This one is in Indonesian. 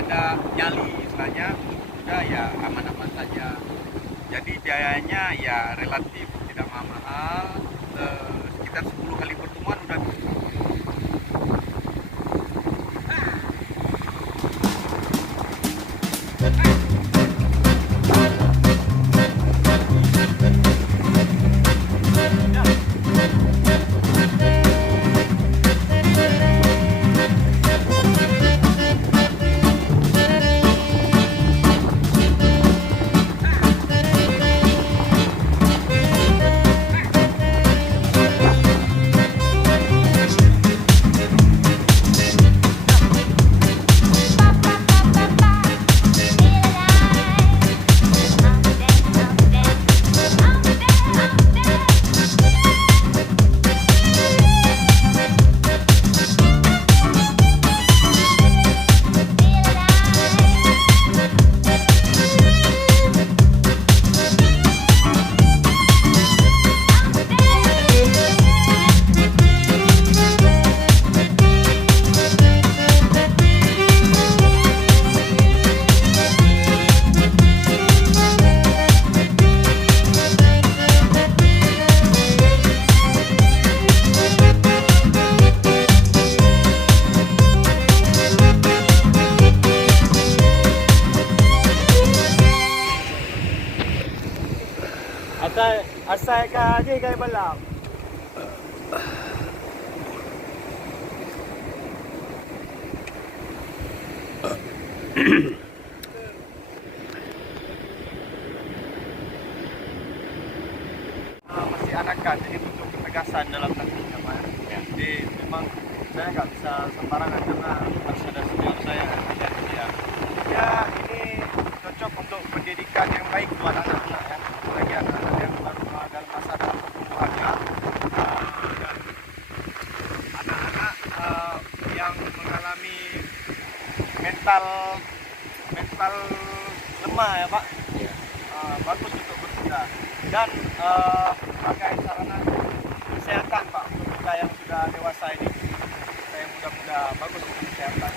ada nyali istilahnya, udah ya aman-aman saja. Jadi biayanya ya relatif tidak mahal, sekitar 10 kali pertemuan udah. Asal ka aja kay balak. Masih anakan, jadi butuh ketegasan dalam taktiknya Pak. Ya. Jadi memang saya nggak bisa sembarangan karena harus ada senior saya. Ya ini cocok untuk pendidikan yang baik buat anak-anak ya. Bagi anak-anak yang baru dalam masa pertumbuhannya, dan anak-anak yang mengalami mental lemah ya Pak. Ya. Bagus untuk berkuda dan pakai sarana kesehatan Pak untuk kita yang sudah dewasa ini, kita yang muda-muda bagus untuk kesehatan.